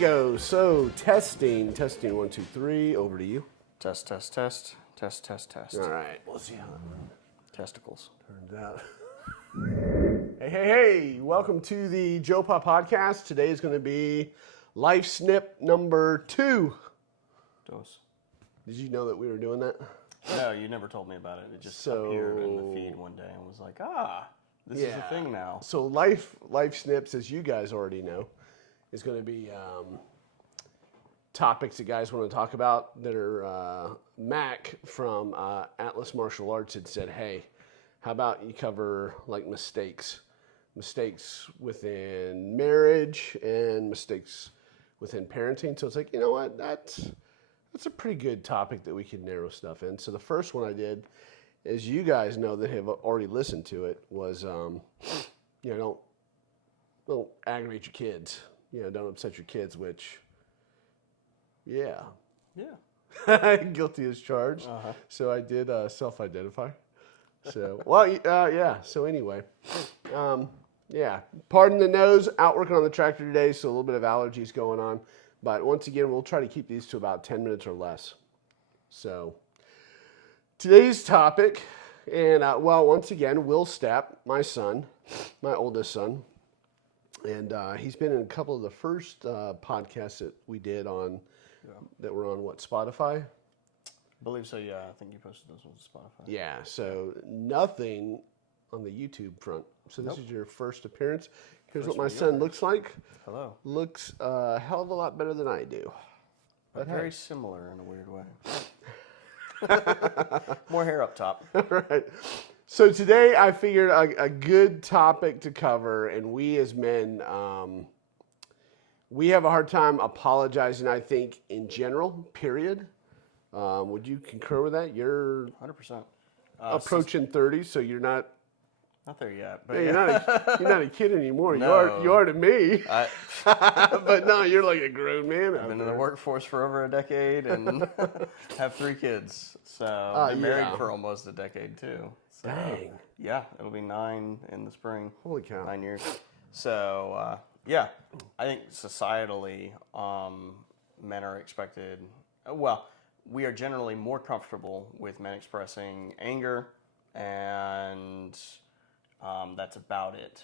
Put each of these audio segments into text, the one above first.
go. So testing 1, 2, 3. Over to you. Test. All right. We'll see how that Testicles. turns out. Hey. Welcome to the JPP podcast. Today is going to be Life Snip number 2. Dose. Did you know that we were doing that? No, you never told me about it. It just appeared in the feed one day and was like, this is a thing now. So Life Snips, as you guys already know, is going to be topics that guys want to talk about that are Mac from Atlas Martial Arts had said, hey, how about you cover like mistakes within marriage and mistakes within parenting. So it's like, you know what, that's a pretty good topic that we can narrow stuff in. So the first one I did, as you guys know that have already listened to it, was don't aggravate your kids. Don't upset your kids, which, yeah. Guilty as charged. Uh-huh. So I did self-identify. So, well, yeah. So anyway, pardon the nose, out working on the tractor today, so a little bit of allergies going on. But once again, we'll try to keep these to about 10 minutes or less. So today's topic, and once again, Will Stapp, my son, my oldest son, and he's been in a couple of the first podcasts that we did that were on Spotify? I believe so, yeah. I think you posted those on Spotify. Yeah, so nothing on the YouTube front. So this is your first appearance. Here's what my son looks like. Hello. Looks a hell of a lot better than I do. But very similar in a weird way. More hair up top. Right. So today I figured a good topic to cover, and we as men, we have a hard time apologizing, I think, in general, period. Would you concur with that? You're 100%. Approaching 30, so you're not... Not there yet. But you're not a kid anymore. No. You are to me. But no, you're like a grown man. I've been in the workforce for over a decade and have 3 kids. So I've been married for almost a decade too. So, dang. Yeah, it'll be 9 in the spring. Holy cow. 9 years. So I think societally, men are expected. Well, we are generally more comfortable with men expressing anger, and that's about it.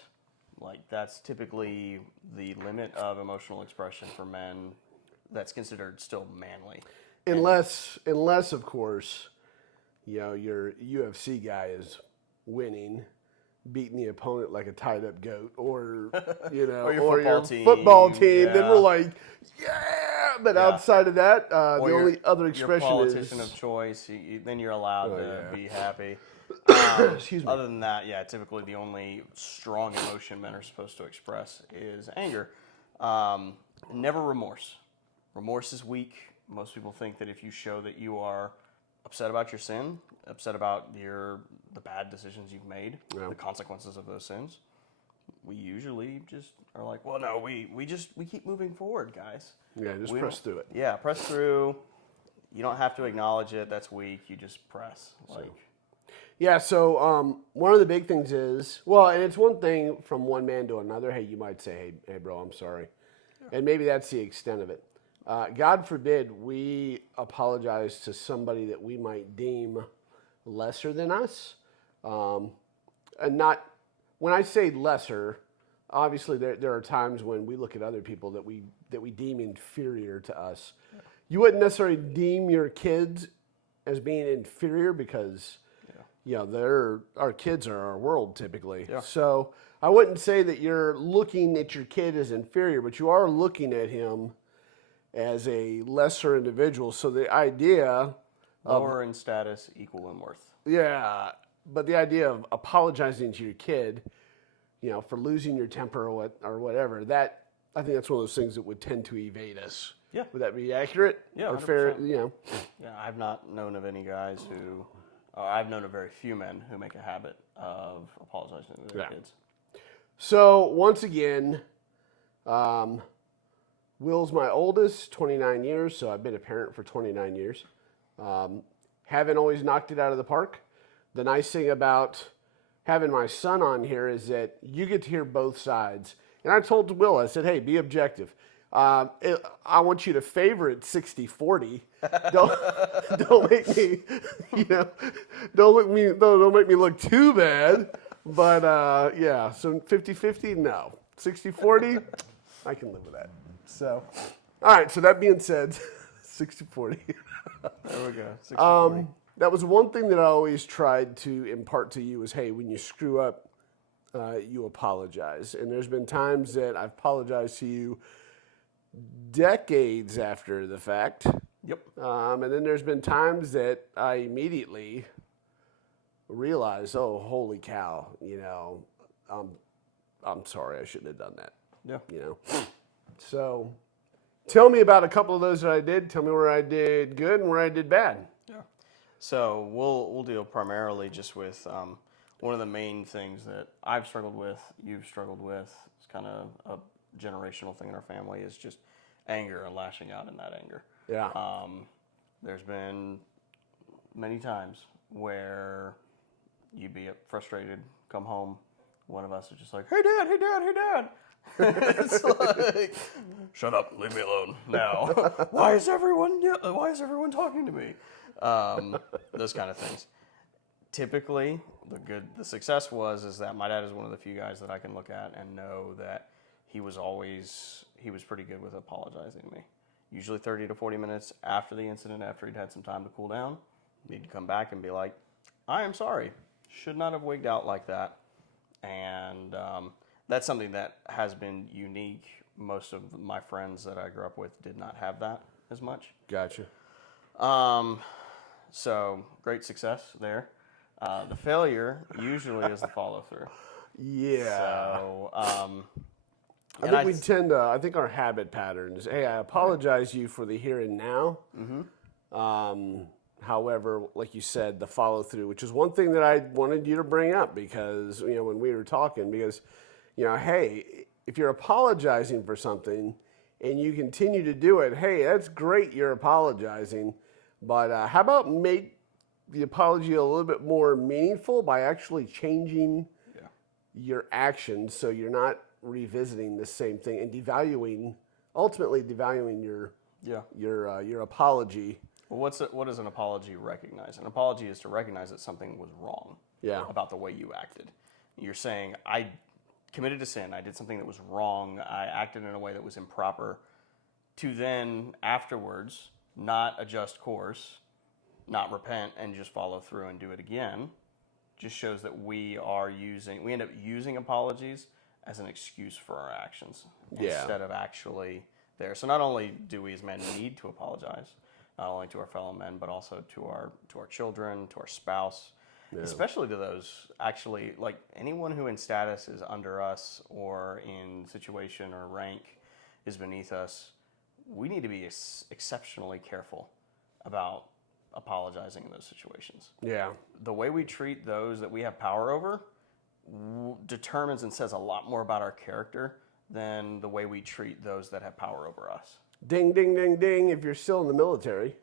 Like, that's typically the limit of emotional expression for men that's considered still manly. Unless of course, your UFC guy is winning, beating the opponent like a tied up goat, or or your football team. Yeah. Then we're like, yeah. But outside of that, the only other expression your is politician of choice. Then you're allowed to be happy. Excuse me. Other than that, typically the only strong emotion men are supposed to express is anger. Never remorse. Remorse is weak. Most people think that if you show that you are upset about your sin, upset about the bad decisions you've made, the consequences of those sins, we usually just are like, well, no, we keep moving forward, guys. Yeah, just press through it. Yeah, press through. You don't have to acknowledge it. That's weak. You just press. So one of the big things is, and it's one thing from one man to another. Hey, you might say, hey, bro, I'm sorry. Yeah. And maybe that's the extent of it. God forbid we apologize to somebody that we might deem lesser than us. And not, when I say lesser, obviously there are times when we look at other people that we deem inferior to us. Yeah. You wouldn't necessarily deem your kids as being inferior because... our kids are our world typically. Yeah. So I wouldn't say that you're looking at your kid as inferior, but you are looking at him as a lesser individual. So the idea lower in status, equal in worth. Yeah, but the idea of apologizing to your kid, for losing your temper or whatever, that I think that's one of those things that would tend to evade us. Yeah. Would that be accurate? Yeah. Or fair? Yeah, I've not known of any guys who. I've known of very few men who make a habit of apologizing to their kids. So once again, Will's my oldest, 29 years, so I've been a parent for 29 years. Haven't always knocked it out of the park. The nice thing about having my son on here is that you get to hear both sides. And I told Will, I said, hey, be objective. I want you to favor it 60-40. Don't make me, don't make me look too bad. But yeah, so 50-50, no. 60-40, I can live with that. So, all right. So that being said, 60-40. There we go. 60-40. That was one thing that I always tried to impart to you is, hey, when you screw up, you apologize. And there's been times that I've apologized to you decades after the fact. Yep. And then there's been times that I immediately realize, oh, holy cow, I'm sorry, I shouldn't have done that. Yeah. So tell me about a couple of those that I did. Tell me where I did good and where I did bad. Yeah. So we'll deal primarily just with one of the main things that I've struggled with, you've struggled with. It's kind of a generational thing in our family is just anger and lashing out in that anger. Yeah. There's been many times where you'd be frustrated, come home, one of us is just like, hey dad, hey dad, hey dad. It's like, shut up, leave me alone now. Why is everyone talking to me? Those kind of things. Typically, the success is that my dad is one of the few guys that I can look at and know that he was pretty good with apologizing to me. Usually 30 to 40 minutes after the incident, after he'd had some time to cool down, he'd come back and be like, I am sorry. Should not have wigged out like that. And that's something that has been unique. Most of my friends that I grew up with did not have that as much. Gotcha. So great success there. The failure usually is the follow through. Yeah. So I think our habit patterns, hey, I apologize you for the here and now. Mm-hmm. However, like you said, the follow through, which is one thing that I wanted you to bring up because, when we were talking, because, hey, if you're apologizing for something and you continue to do it, hey, that's great, you're apologizing. But how about make the apology a little bit more meaningful by actually changing your actions so you're not revisiting the same thing and ultimately devaluing your apology. Well, what does an apology recognize? An apology is to recognize that something was wrong about the way you acted. You're saying, I committed a sin. I did something that was wrong. I acted in a way that was improper. To then, afterwards, not adjust course, not repent, and just follow through and do it again, just shows that we end up using apologies as an excuse for our actions instead of actually there. So not only do we as men need to apologize, not only to our fellow men, but also to our children, to our spouse, especially to those actually, like anyone who in status is under us or in situation or rank is beneath us. We need to be exceptionally careful about apologizing in those situations. Yeah. The way we treat those that we have power over determines and says a lot more about our character than the way we treat those that have power over us. Ding, ding, ding, ding. If you're still in the military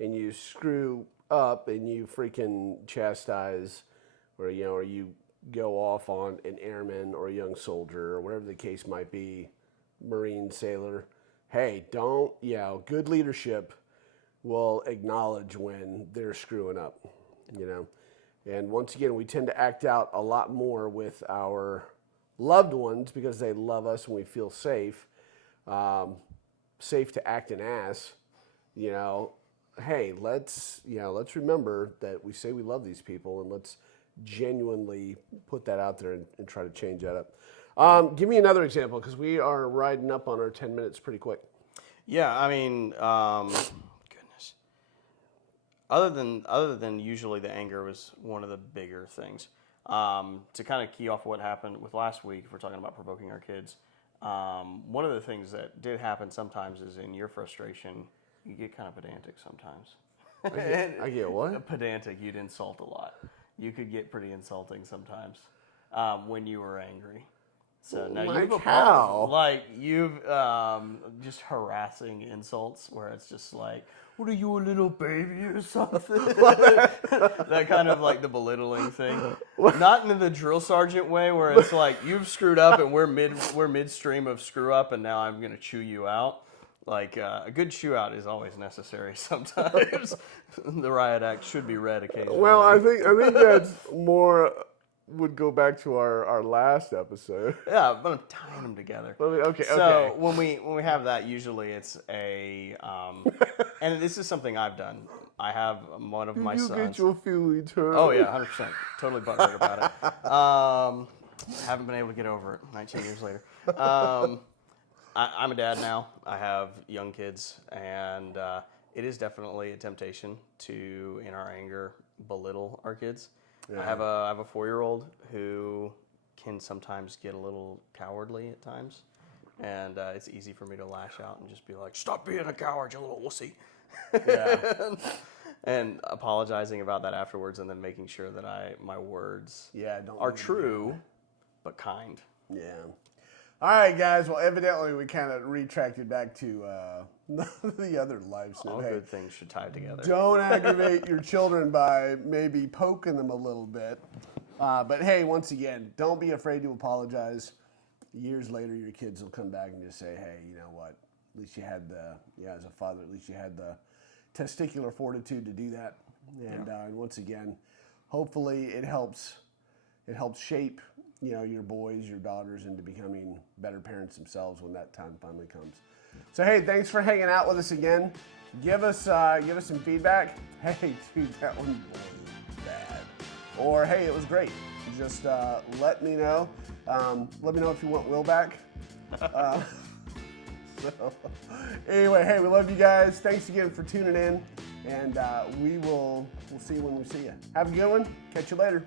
and you screw up and you freaking chastise or you go off on an airman or a young soldier or whatever the case might be, Marine, sailor, hey, good leadership will acknowledge when they're screwing up, And once again, we tend to act out a lot more with our loved ones because they love us and we feel safe. Safe to act an ass, hey, let's remember that we say we love these people and let's genuinely put that out there and try to change that up. Give me another example because we are riding up on our 10 minutes pretty quick. Yeah, I mean, goodness. Other than usually the anger was one of the bigger things. To kind of key off what happened with last week, if we're talking about provoking our kids, one of the things that did happen sometimes is in your frustration, you get kind of pedantic sometimes. I get what? Pedantic, you'd insult a lot. You could get pretty insulting sometimes when you were angry. So now My you've cow. you've just harassing insults where it's just like, what are you, a little baby or something? That kind of like the belittling thing. Not in the drill sergeant way where it's like you've screwed up and we're midstream of screw up and now I'm gonna chew you out. Like a good chew out is always necessary sometimes. The riot act should be read occasionally. Well, I think that's more would go back to our last episode. Yeah, but I'm tying them together. Okay. So when we have that, usually it's a, and this is something I've done. I have one of my You sons. get your feelings hurt. Oh yeah, 100%. Totally butthurt about it. Haven't been able to get over it 19 years later. I'm a dad now. I have young kids, and it is definitely a temptation to, in our anger, belittle our kids. Yeah. I have a 4-year-old who can sometimes get a little cowardly at times, and it's easy for me to lash out and just be like, "Stop being a coward, you little wussy." Yeah. And apologizing about that afterwards, and then making sure that my words are true but kind. Yeah. All right, guys. Well, evidently we kind of retracted back to the other life. All good things should tie together. Don't aggravate your children by maybe poking them a little bit. But hey, once again, don't be afraid to apologize. Years later, your kids will come back and just say, "Hey, you know what? At least you had as a father, at least you had the testicular fortitude to do that." And once again, hopefully it helps shape your boys, your daughters into becoming better parents themselves when that time finally comes. So hey, thanks for hanging out with us again. Give us some feedback. Hey, dude, that one was bad. Or hey, it was great. Just let me know. Let me know if you want Will back. So anyway, hey, we love you guys. Thanks again for tuning in, and we'll see you when we see you. Have a good one. Catch you later.